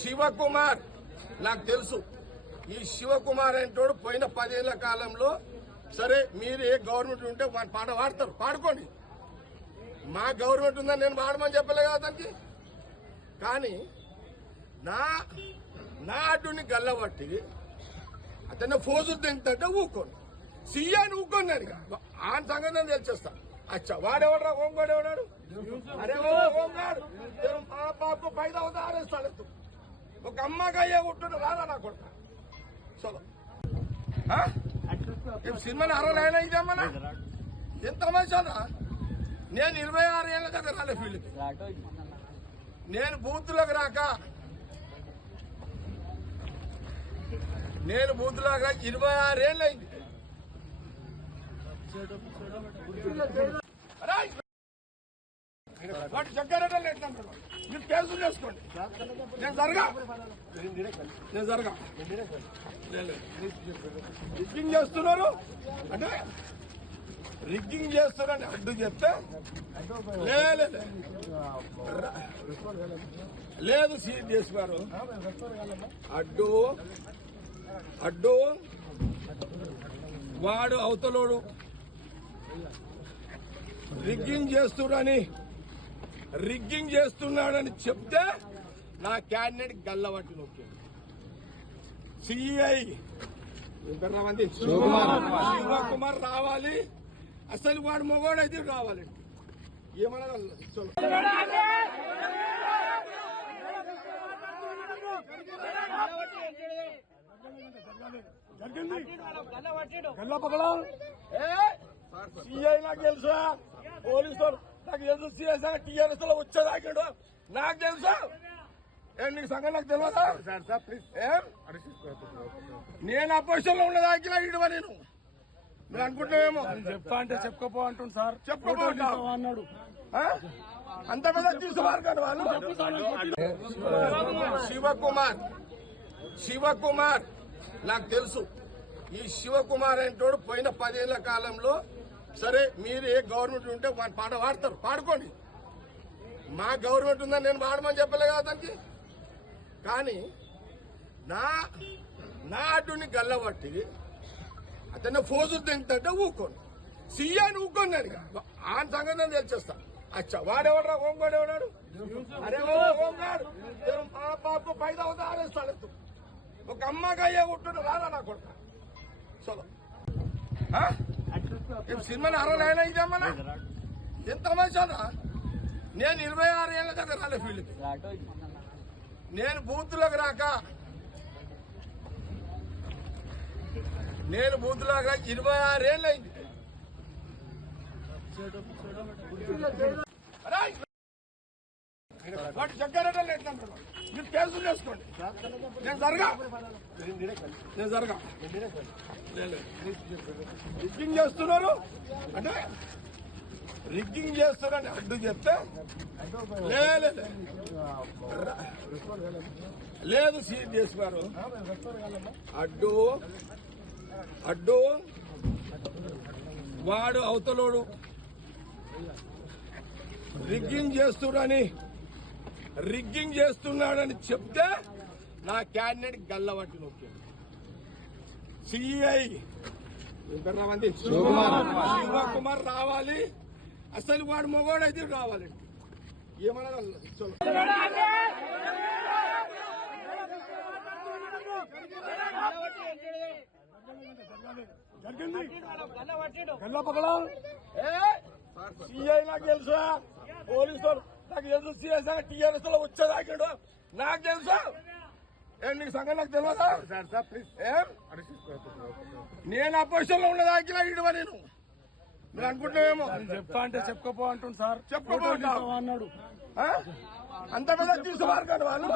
శివకుమార్ నాకు తెలుసు. ఈ శివకుమార్ అంటోడు పోయిన 10 ఏళ్ల కాలంలో సరే మీరు ఏ గవర్నమెంట్ ఉంటే వాని పాట పాడతారు, పాడుకోండి. మా గవర్నమెంట్ ఉందని నేను పాడమని చెప్పలే కదా అతనికి. కానీ నా అడ్డుని గల్లబట్టి అతన్ని ఫోజులు తింటే ఊకోండి, సీఎని ఊకోండి. ఆ సంగతి నేను తెలిసేస్తా. అచ్చా వాడెవడరా హోంగాడు ఎవడాడు? అరే హోంగాడు మా బాబు 5,000 ఆరేస్తాడు. ఒక అమ్మకి అయ్యే ఉంటుండే రాదా నా కొడుకు. చలో సినిమాని 60 ఇదేమన్నా ఎంత మంచిదా. నేను 26 ఏళ్ళ దగ్గర రాలే ఫీల్డ్కి. నేను బూత్లోకి రాక 26 ఏళ్ళు అయింది. వాటి చక్కెరటలు ఎట్లంటారు మీరు కేసులు చేసుకోండి. నేను జరగా రిగ్గింగ్ చేస్తున్నారు అంటే రిగ్గింగ్ చేస్తున్నారని అడ్డు చెప్తే లేదు సిఎస్ గారు అడ్డు వాడు అవతలోడు రిగ్గింగ్ చేస్తున్నాడని చెప్తే నా క్యాండిడేట్ గల్లబట్టి నొక్కింది. సిఐ శివకుమార్ రావాలి. అసలు వాడు మగవాడైతే రావాలి. ఏమన్నా సిఐ నాకు తెలుసా, పోలీసు నాకు తెలుసు. సిఐ టీఆర్ఎస్ లో వచ్చేదాకాడు నాకు తెలుసా. నీకు సంగతి నాకు తెలియదా? నేను అపోజిషన్ లో ఉండదాకినా ఇడవ నేను మీరు అనుకుంటున్నామేమో. చెప్తా అంటే చెప్పుకోపో అంటుంది సార్. చెప్పుకోపో అన్నాడు. అంత పెద్ద తీసుకోవాలి కానీ వాళ్ళు. శివకుమార్ నాకు తెలుసు. ఈ శివకుమార్ అంటోడు పోయిన 10 ఏళ్ల కాలంలో సరే మీరు ఏ గవర్నమెంట్ ఉంటే వాని పాట పాడతారు, పాడుకోండి. మా గవర్నమెంట్ ఉందని నేను పాడమని చెప్పలే కదా అతనికి. కానీ నా అడ్డుని గల్లబట్టి అతన్ని ఫోజులు తింటే ఊకోండి, సీఎని ఊకోండి. ఆ సంగతి నేను తెలిసేస్తా. అచ్చా వాడెవడరా హోంగాడు ఎవడాడు? అరే హోంగాడు మా బాబు 5,000 ఆరేస్తాడు. ఒక అమ్మకి అయ్యే ఉంటుండే రాదా నా కొడుకు. చలో సినిమాని 60 ఇదేమన్నా ఎంత మంచిదా. నేను 26 ఏళ్ళ దగ్గర రాలే ఫీల్డ్కి. నేను బూత్లోకి రాక 26 ఏళ్ళు అయింది. వాటి చక్కెరటలు ఎట్లంటారు మీరు కేసులు చేసుకోండి. నేను జరగా రిగ్గింగ్ చేస్తున్నారు అంటే రిగ్గింగ్ చేస్తున్నారని అడ్డు చెప్తే లేదు సిఎస్ గారు అడ్డు వాడు అవతలోడు రిగ్గింగ్ చేస్తున్నాడని చెప్తే నా క్యాండిడేట్ గల్లబట్టి నొక్కింది. సిఐ శివకుమార్ రావాలి. అసలు వాడు మగవాడైతే రావాలి. ఏమన్నా సిఐ నాకు తెలుసా, పోలీసు నాకు తెలుసు. సిఐ టీఆర్ఎస్ లో వచ్చేదాకాడు నాకు తెలుసా. నీకు సంగతి నాకు తెలియదా? నేను అపోజిషన్ లో ఉండదాకినా ఇడవ నేను మీరు అనుకుంటున్నామేమో. చెప్తా అంటే చెప్పుకోపో అంటుంది సార్. చెప్పుకోపో అన్నాడు. అంత పెద్ద తీసుకోవాలి కానీ వాళ్ళు.